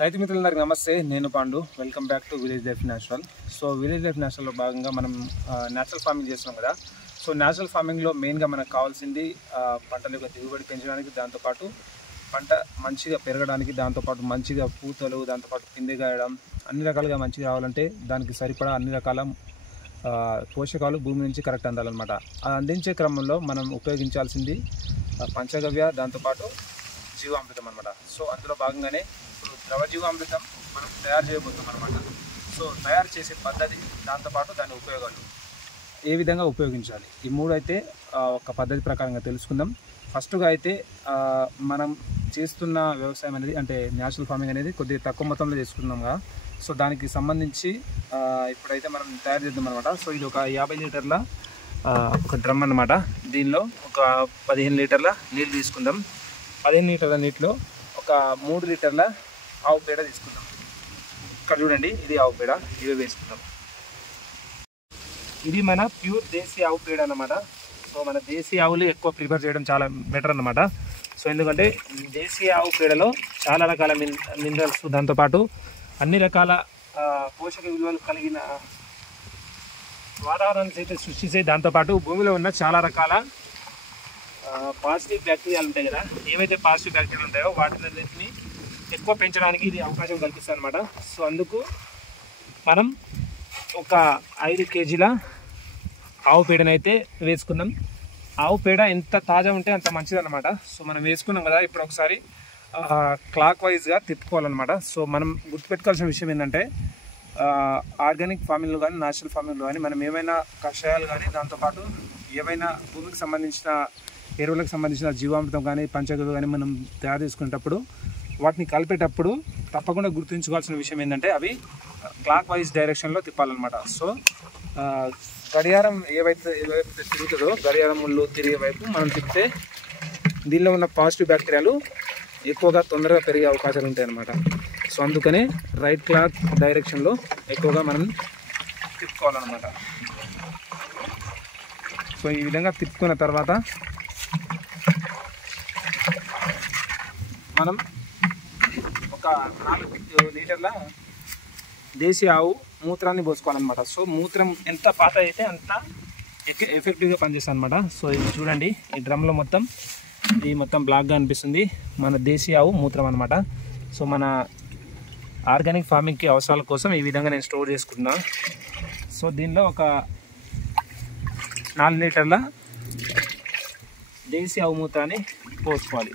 రైతు మిత్రులందరికీ నమస్తే. నేను Pandu. Welcome back to village life natural. So village life న్యాచురల్లో భాగంగా మనం న్యాచురల్ ఫార్మింగ్ చేస్తున్నాం కదా. సో న్యాచురల్ ఫార్మింగ్లో మెయిన్గా మనకు కావాల్సింది పంటల యొక్క దిగుబడి పెంచడానికి, దాంతోపాటు పంట మంచిగా పెరగడానికి, దాంతోపాటు మంచిగా పూతలు, దాంతోపాటు పిందె కాయడం, అన్ని రకాలుగా మంచిగా రావాలంటే దానికి సరిపడా అన్ని రకాల పోషకాలు భూమి నుంచి కరెక్ట్ అందాలన్నమాట. అది అందించే క్రమంలో మనం ఉపయోగించాల్సింది పంచగవ్య, దాంతోపాటు జీవామృతం అనమాట. సో అందులో భాగంగానే ఇప్పుడు ద్రవ జీవామృతం మనం తయారు చేయబోతున్నాం అనమాట. సో తయారు చేసే పద్ధతి, దాంతోపాటు దాని ఉపయోగాలు ఏ విధంగా ఉపయోగించాలి, ఈ మూడు అయితే ఒక పద్ధతి ప్రకారంగా తెలుసుకుందాం. ఫస్ట్గా అయితే మనం చేస్తున్న వ్యవసాయం అనేది అంటే న్యాచురల్ ఫార్మింగ్ అనేది కొద్దిగా తక్కువ మొత్తంలో చేసుకున్నాం కదా. సో దానికి సంబంధించి ఇప్పుడైతే మనం తయారు చేద్దాం అనమాట. సో ఇది ఒక 50 లీటర్ల ఒక డ్రమ్ అనమాట. దీనిలో ఒక 15 లీటర్ల నీళ్ళు తీసుకుందాం. 15 లీటర్ల నీటిలో ఒక 3 లీటర్ల ఆవు పేడ తీసుకుందాం. ఇక్కడ చూడండి, ఇది ఆవు పేడ, ఇవి వేసుకుందాం. ఇది మన ప్యూర్ దేశీ ఆవు పేడ అన్నమాట. సో మన దేశీ ఆవులు ఎక్కువ ప్రిఫర్ చేయడం చాలా బెటర్ అన్నమాట. సో ఎందుకంటే దేశీ ఆవు పేడలో చాలా రకాల మినరల్స్, దాంతోపాటు అన్ని రకాల పోషక విలువలు కలిగిన వాతావరణాన్ని అయితే సృష్టించే, దాంతోపాటు భూమిలో ఉన్న చాలా రకాల పాజిటివ్ బ్యాక్టీరియాలు ఉంటాయి కదా. ఏవైతే పాజిటివ్ బ్యాక్టీరియాలు ఉంటాయో వాటిని ఎక్కువ పెంచడానికి ఇది అవకాశం కల్పిస్తుంది అనమాట. సో అందుకు మనం ఒక 5 కేజీల ఆవు పేడనైతే వేసుకుందాం. ఆవు పేడ ఎంత తాజా ఉంటే అంత మంచిది అనమాట. సో మనం వేసుకున్నాం కదా, ఇప్పుడు ఒకసారి క్లాక్ వైజ్గా తిప్పుకోవాలన్నమాట. సో మనం గుర్తుపెట్టుకోవాల్సిన విషయం ఏంటంటే ఆర్గానిక్ ఫార్మింగ్లో కానీ న్యాచురల్ ఫార్మింగ్లో కానీ మనం ఏమైనా కషాయాలు కానీ, దాంతోపాటు ఏమైనా భూమికి సంబంధించిన ఎరువులకు సంబంధించిన జీవామృతం కానీ పంచగవ్య కానీ మనం తయారు చేసుకునేటప్పుడు వాటిని కలిపేటప్పుడు తప్పకుండా గుర్తుంచుకోవాల్సిన విషయం ఏంటంటే అవి క్లాక్ వైజ్ డైరెక్షన్లో తిప్పాలన్నమాట. సో గడియారం ఏవైతే తిరుగుతుందో గడియారం ముళ్ళు తిరిగే వైపు మనం తిప్పితే దీనిలో ఉన్న పాజిటివ్ బ్యాక్టీరియాలు ఎక్కువగా తొందరగా పెరిగే అవకాశాలు ఉంటాయి అన్నమాట. సో అందుకనే రైట్ క్లాక్ డైరెక్షన్లో ఎక్కువగా మనం తిప్పుకోవాలన్నమాట. సో ఈ విధంగా తిప్పుకున్న తర్వాత మనం ఒక 4 లీటర్ల దేశీ ఆవు మూత్రాన్ని పోసుకోవాలన్నమాట. సో మూత్రం ఎంత పాత అయితే అంత ఎఫెక్టివ్గా పనిచేస్తుంది అనమాట. సో ఇది చూడండి, ఈ డ్రమ్లో మొత్తం ఇది మొత్తం బ్లాక్గా అనిపిస్తుంది, మన దేశీ ఆవు మూత్రం అనమాట. సో మన ఆర్గానిక్ ఫార్మింగ్కి అవసరాల కోసం ఈ విధంగా నేను స్టోర్ చేసుకుంటున్నా. సో దీనిలో ఒక 4 లీటర్ల దేశీ ఆవు మూత్రాన్ని పోసుకోవాలి.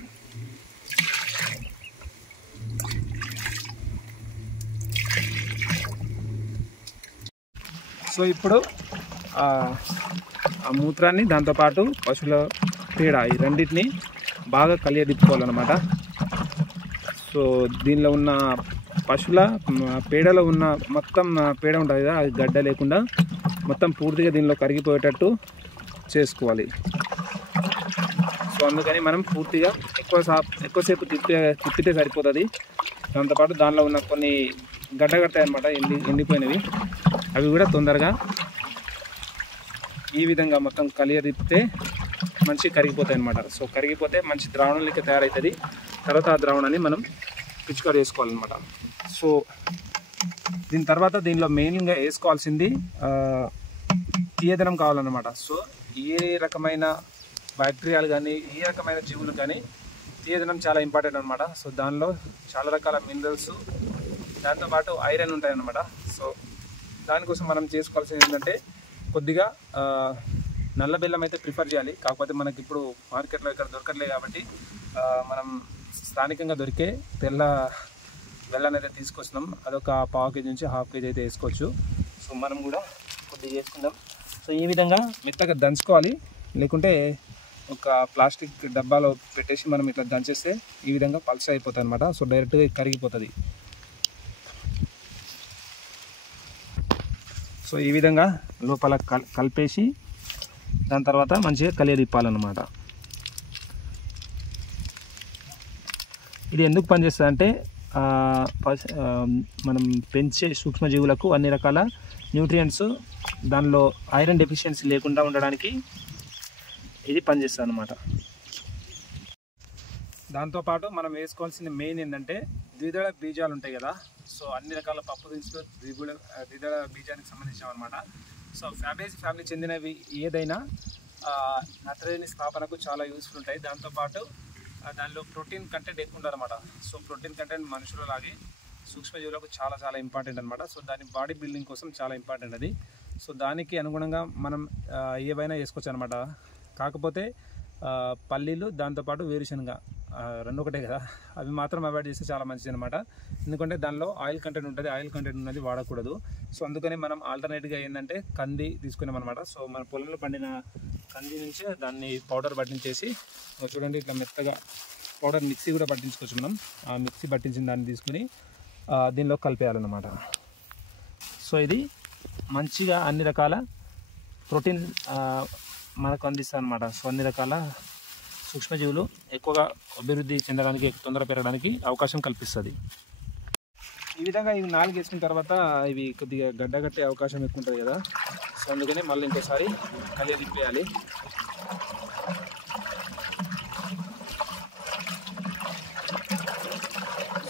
సో ఇప్పుడు ఆ మూత్రాన్ని, దాంతోపాటు పశువుల పేడ, ఈ రెండింటిని బాగా కలియదిప్పుకోవాలన్నమాట. సో దీనిలో ఉన్న పశువుల పేడలో ఉన్న మొత్తం పేడ ఉంటుంది కదా, అది గడ్డ లేకుండా మొత్తం పూర్తిగా దీనిలో కరిగిపోయేటట్టు చేసుకోవాలి. సో అందుకని మనం పూర్తిగా ఎక్కువసేపు తిప్పితే సరిపోతుంది. దాంతోపాటు దానిలో ఉన్న కొన్ని గడ్డ కడతాయి అన్నమాట, ఎండిపోయినవి, అవి కూడా తొందరగా ఈ విధంగా మొత్తం కలియ తిప్పితే మంచి కరిగిపోతాయి అన్నమాట. సో కరిగిపోతే మంచి ద్రావణం లెక్క తయారవుతుంది. తర్వాత ఆ ద్రావణాన్ని మనం పిచికారి వేసుకోవాలన్నమాట. సో దీని తర్వాత దీనిలో మెయిన్గా వేసుకోవాల్సింది తీయదనం కావాలన్నమాట. సో ఏ రకమైన బ్యాక్టీరియాలు కానీ ఏ రకమైన జీవులు కానీ తీయదనం చాలా ఇంపార్టెంట్ అనమాట. సో దానిలో చాలా రకాల మినరల్స్, దాంతోపాటు ఐరన్ ఉంటాయి అన్నమాట. సో దానికోసం మనం చేసుకోవాల్సింది ఏంటంటే కొద్దిగా నల్ల బెల్లం అయితే ప్రిఫర్ చేయాలి. కాకపోతే మనకి ఇప్పుడు మార్కెట్లో ఇక్కడ దొరకట్లేదు కాబట్టి మనం స్థానికంగా దొరికే తెల్ల బెల్లాన్ని అయితే తీసుకొస్తున్నాం. అదొక 1/2 కేజీ నుంచి 1/2 కేజీ అయితే వేసుకోవచ్చు. సో మనం కూడా కొద్దిగా చేసుకుందాం. సో ఈ విధంగా మెత్తగా దంచుకోవాలి, లేకుంటే ఒక ప్లాస్టిక్ డబ్బాలో పెట్టేసి మనం ఇట్లా దంచేస్తే ఈ విధంగా పల్స్ అయిపోతుంది అనమాట. సో డైరెక్ట్గా కరిగిపోతుంది. సో ఈ విధంగా లోపల కలిపేసి దాని తర్వాత మంచిగా కలియదిప్పాలన్నమాట. ఇది ఎందుకు పనిచేస్తుంది అంటే మనం పెంచే సూక్ష్మజీవులకు అన్ని రకాల న్యూట్రియంట్స్, దానిలో ఐరన్ డెఫిషియన్సీ లేకుండా ఉండడానికి ఇది పనిచేస్తుంది అన్నమాట. దాంతోపాటు మనం వేసుకోవాల్సిన మెయిన్ ఏంటంటే ద్విదళ బీజాలు ఉంటాయి కదా, సో అన్ని రకాల పప్పు దినుసులు ద్విదళ బీజానికి సంబంధించినవి అనమాట. సో ఫ్యాబేసి ఫ్యామిలీ చెందినవి ఏదైనా నత్రజని స్థాపనకు చాలా యూస్ఫుల్ ఉంటాయి. దాంతోపాటు దానిలో ప్రోటీన్ కంటెంట్ ఎక్కువ ఉండాలన్నమాట. సో ప్రోటీన్ కంటెంట్ మనుషులలాగే సూక్ష్మజీవులకు చాలా చాలా ఇంపార్టెంట్ అనమాట. సో దాని బాడీ బిల్డింగ్ కోసం చాలా ఇంపార్టెంట్ అది. సో దానికి అనుగుణంగా మనం ఏవైనా వేసుకోవచ్చు అనమాట. కాకపోతే పల్లీలు దాంతోపాటు వేరుశనగ రెండు ఒకటే కదా, అవి మాత్రం అవాయిడ్ చేస్తే చాలా మంచిది అనమాట. ఎందుకంటే దానిలో ఆయిల్ కంటెంట్ ఉంటుంది, ఆయిల్ కంటెంట్ ఉన్నది వాడకూడదు. సో అందుకని మనం ఆల్టర్నేట్గా ఏంటంటే కంది తీసుకున్నాం అనమాట. సో మన పొలంలో పండిన కంది నుంచే దాన్ని పౌడర్ పట్టించేసి చూడండి ఇట్లా మెత్తగా పౌడర్ మిక్సీ కూడా పట్టించుకోవచ్చు మనం. ఆ మిక్సీ పట్టించిన దాన్ని తీసుకుని దీనిలో కలిపేయాలన్నమాట. సో ఇది మంచిగా అన్ని రకాల ప్రోటీన్ మనకు అందిస్తుంది అనమాట. సో అన్ని రకాల సూక్ష్మజీవులు ఎక్కువగా అభివృద్ధి చెందడానికి, తొందర పెరగడానికి అవకాశం కల్పిస్తుంది. ఈ విధంగా ఇవి 4 వేసుకున్న తర్వాత ఇవి కొద్దిగా గడ్డగట్టే అవకాశం ఎక్కువ ఉంటుంది కదా. సో అందుకని మళ్ళీ ఇంకోసారి కలియదిప్పేయాలి.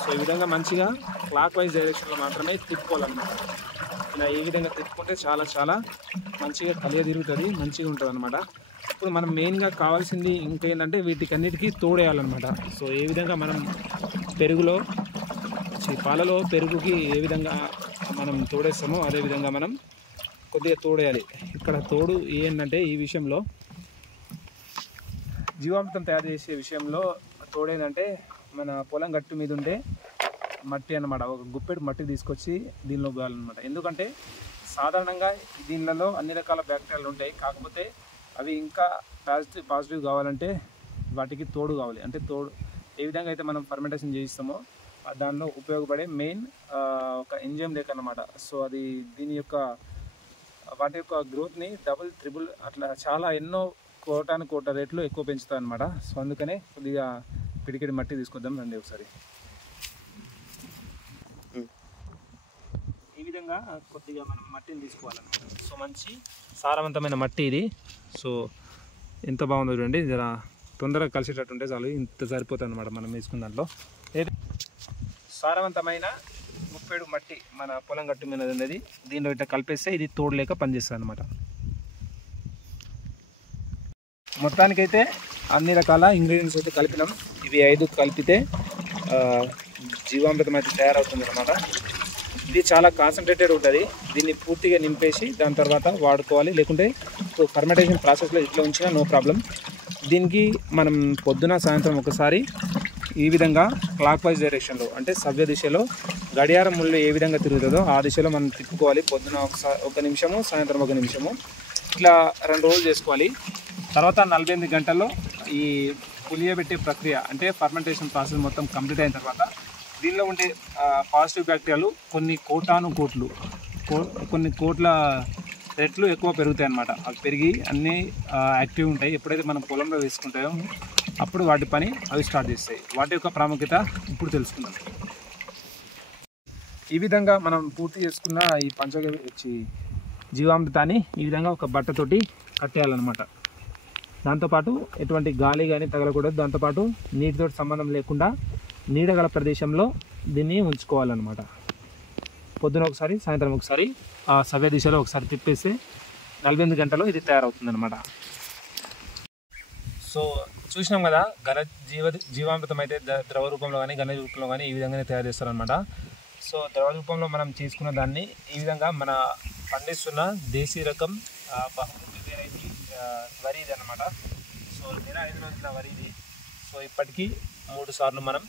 సో ఈ విధంగా మంచిగా క్లాక్ వైజ్ డైరెక్షన్లో మాత్రమే తిప్పుకోవాలన్నమాట. ఇలా ఈ విధంగా తిప్పుకుంటే చాలా చాలా మంచిగా కలియదిరుగుతుంది, మంచిగా ఉంటుంది అనమాట. ఇప్పుడు మనం మెయిన్గా కావాల్సింది ఇంకేంటంటే వీటికన్నిటికీ తోడేయాలన్నమాట. సో ఏ విధంగా మనం పాలలో పెరుగుకి ఏ విధంగా మనం తోడేస్తామో అదేవిధంగా మనం కొద్దిగా తోడేయాలి. ఇక్కడ తోడు ఏంటంటే ఈ విషయంలో జీవామృతం తయారు చేసే విషయంలో తోడేందంటే మన పొలం గట్టు మీద ఉండే మట్టి అన్నమాట. ఒక గుప్పెడు మట్టి తీసుకొచ్చి దీనిలో పోయాలన్నమాట. ఎందుకంటే సాధారణంగా దీనిలో అన్ని రకాల బ్యాక్టీరియాలు ఉంటాయి. కాకపోతే అవి ఇంకా పాజిటివ్ కావాలంటే వాటికి తోడు కావాలి. అంటే తోడు ఏ విధంగా అయితే మనం ఫర్మెంటేషన్ చేయిస్తామో దానిలో ఉపయోగపడే మెయిన్ ఒక ఎంజైమ్ లేక అన్నమాట. సో అది వాటి యొక్క గ్రోత్ని డబుల్, త్రిబుల్ అట్లా చాలా ఎన్నో కోట రేట్లు ఎక్కువ పెంచుతాయి అన్నమాట. సో అందుకనే కొద్దిగా పిడికిడి మట్టి తీసుకొద్దాం రండి ఒకసారి. ఈ విధంగా కొద్దిగా మనం మట్టిని తీసుకోవాలన్నమాట. సో మంచి సారవంతమైన మట్టి ఇది. సో ఎంత బాగుందో చూడండి, జర తొందరగా కలిసేటట్టు ఉంటే చాలు, ఇంత సరిపోతుంది అనమాట మనం వేసుకున్న దాంట్లో. సారవంతమైన ముప్పేడు మట్టి మన పొలం గట్టు మీద ఉన్నది, దీనిలో ఇట్లా కలిపేస్తే ఇది తోడలేక పనిచేస్తుంది అనమాట. మొత్తానికైతే అన్ని రకాల ఇంగ్రీడియంట్స్ అయితే కలిపినాం. ఇవి 5 కలిపితే జీవామృతం అయితే తయారవుతుంది అనమాట. ఇది చాలా కాన్సన్ట్రేటెడ్ ఉంటుంది. దీన్ని పూర్తిగా నింపేసి దాని తర్వాత వాడుకోవాలి. లేకుంటే ఫర్మెంటేషన్ ప్రాసెస్లో ఇట్లా ఉంచినా నో ప్రాబ్లం. దీనికి మనం పొద్దున సాయంత్రం ఒకసారి ఈ విధంగా క్లాక్ వైజ్ డైరెక్షన్లో, అంటే సవ్య దిశలో గడియారం ముళ్ళు ఏ విధంగా తిరుగుతుందో ఆ దిశలో మనం తిప్పుకోవాలి. పొద్దున ఒకసారి 1 నిమిషము, సాయంత్రం 1 నిమిషము, ఇట్లా 2 రోజులు చేసుకోవాలి. తర్వాత 48 గంటల్లో ఈ పులియబెట్టే ప్రక్రియ అంటే ఫర్మెంటేషన్ ప్రాసెస్ మొత్తం కంప్లీట్ అయిన తర్వాత దీనిలో ఉండే పాజిటివ్ బ్యాక్టీరియాలు కొన్ని కోట్ల రెట్లు ఎక్కువ పెరుగుతాయి అన్నమాట. అవి పెరిగి అన్నీ యాక్టివ్ ఉంటాయి. ఎప్పుడైతే మనం పొలంలో వేసుకుంటాయో అప్పుడు వాటి పని అవి స్టార్ట్ చేస్తాయి. వాటి యొక్క ప్రాముఖ్యత ఇప్పుడు తెలుసుకుందాం. ఈ విధంగా మనం పూర్తి చేసుకున్న ఈ జీవామృతాన్ని ఈ విధంగా ఒక బట్టతోటి కట్టేయాలన్నమాట. దాంతోపాటు ఎటువంటి గాలి కానీ తగలకూడదు. దాంతోపాటు నీటితో సంబంధం లేకుండా నీడగల ప్రదేశంలో దీన్ని ఉంచుకోవాలన్నమాట. పొద్దున ఒకసారి, సాయంత్రం ఒకసారి ఆ సవ్య దిశలో ఒకసారి తిప్పేస్తే 48 గంటల్లో ఇది తయారవుతుందన్నమాట. సో చూసినాం కదా, జీవామృతం అయితే ద్రవ రూపంలో కానీ ఘన రూపంలో కానీ ఈ విధంగానే తయారు చేస్తారనమాట. సో ద్రవ రూపంలో మనం తీసుకున్న దాన్ని ఈ విధంగా మన పండిస్తున్న దేశీ రకం బహుమతి వెరైటీ వరి ఇది అనమాట. సో 5 రోజుల వరి ఇది. సో ఇప్పటికీ 3 సార్లు మనం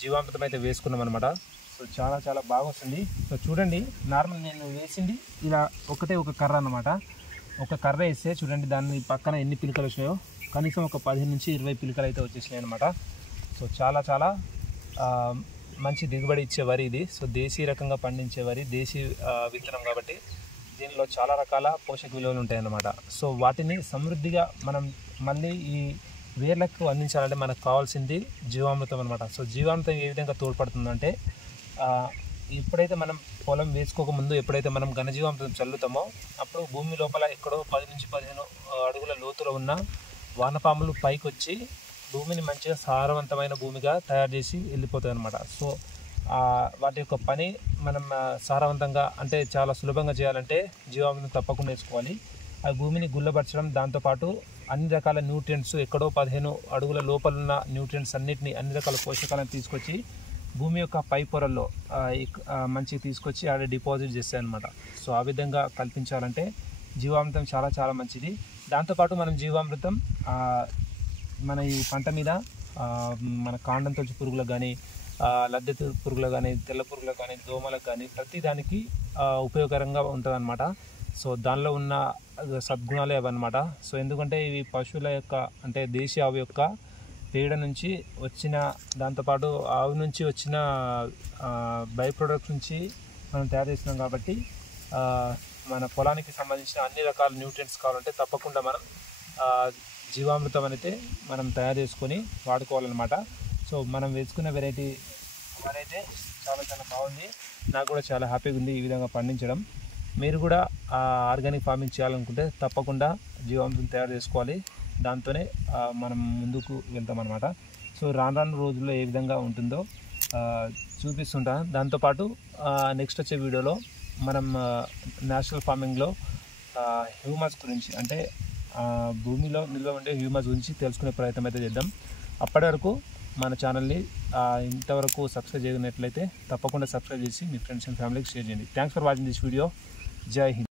జీవామృతం అయితే వేసుకున్నాం అనమాట. సో చాలా చాలా బాగా వస్తుంది. సో చూడండి, నార్మల్ నేను వేసింది ఇలా ఒక కర్ర అనమాట. ఒక కర్ర వేస్తే చూడండి దాని పక్కన ఎన్ని పిలకలు వచ్చినాయో, కనీసం ఒక 15 నుంచి 20 పిలకలు అయితే వచ్చేసినాయి అనమాట. సో చాలా చాలా మంచి దిగుబడి ఇచ్చే వరి ఇది. సో దేశీ రకంగా పండించే వరి, దేశీ విత్తనం కాబట్టి దీనిలో చాలా రకాల పోషక విలువలు ఉంటాయి అన్నమాట. సో వాటిని సమృద్ధిగా మనం మళ్ళీ ఈ వేర్లకు అందించాలంటే మనకు కావాల్సింది జీవామృతం అనమాట. సో జీవామృతం ఏ విధంగా తోడ్పడుతుందంటే, ఎప్పుడైతే మనం పొలం వేసుకోకముందు ఎప్పుడైతే మనం ఘనజీవామృతం చల్లుతామో అప్పుడు భూమి లోపల ఎక్కడో 10 నుంచి 15 అడుగుల లోతులో ఉన్న వానపాములు పైకి వచ్చి భూమిని మంచిగా సారవంతమైన భూమిగా తయారు చేసి వెళ్ళిపోతాయి అన్నమాట. సో వాటి యొక్క పని మనం సారవంతంగా అంటే చాలా సులభంగా చేయాలంటే జీవామృతం తప్పకుండా వేసుకోవాలి. ఆ భూమిని గుల్లపరచడం, దాంతోపాటు అన్ని రకాల న్యూట్రియంట్స్ ఎక్కడో 15 అడుగుల లోపల ఉన్న న్యూట్రియంట్స్ అన్ని రకాల పోషకాలను తీసుకొచ్చి భూమి యొక్క పై పొరల్లో మంచిగా తీసుకొచ్చి ఆడ డిపాజిట్ చేస్తాయి అన్నమాట. సో ఆ విధంగా కల్పించాలంటే జీవామృతం చాలా చాలా మంచిది. దాంతోపాటు మనం జీవామృతం మన ఈ పంట మీద మన కాండం తొలచు పురుగులకు కానీ, లద్దె పురుగులకు కానీ, తెల్ల పురుగులకు కానీ, దోమలకు కానీ ప్రతి దానికి ఉపయోగకరంగా ఉంటుంది అన్నమాట. సో దానిలో ఉన్న సద్గుణాలే అవన్నమాట. సో ఎందుకంటే ఇవి పశువుల యొక్క అంటే దేశీ ఆవు యొక్క పేడ నుంచి వచ్చిన, దాంతోపాటు ఆవు నుంచి వచ్చిన బై ప్రొడక్ట్స్ నుంచి మనం తయారు చేస్తున్నాం కాబట్టి మన పొలానికి సంబంధించిన అన్ని రకాల న్యూట్రియంట్స్ కావాలంటే తప్పకుండా మనం జీవామృతం అయితే మనం తయారు చేసుకొని వాడుకోవాలన్నమాట. సో మనం వేసుకున్న వెరైటీ అయితే చాలా చాలా బాగుంది. నాకు కూడా చాలా హ్యాపీగా ఉంది ఈ విధంగా పండించడం. మీరు కూడా ఆర్గానిక్ ఫార్మింగ్ చేయాలనుకుంటే తప్పకుండా జీవామృతం తయారు చేసుకోవాలి. దాంతోనే మనం ముందుకు వెళ్తామన్నమాట. సో రాను రోజుల్లో ఏ విధంగా ఉంటుందో చూపిస్తుంటాను. దాంతోపాటు నెక్స్ట్ వచ్చే వీడియోలో మనం నేచురల్ ఫార్మింగ్లో హ్యూమస్ గురించి అంటే భూమిలో నిల్వ ఉండే హ్యూమస్ గురించి తెలుసుకునే ప్రయత్నం అయితే చేద్దాం. అప్పటి వరకు మన ఛానల్ని ఇంతవరకు సబ్స్క్రైబ్ చేయనట్లయితే తప్పకుండా సబ్స్క్రైబ్ చేసి మీ ఫ్రెండ్స్ అండ్ ఫ్యామిలీకి షేర్ చేయండి. Thanks for watching this video. జై హింద్.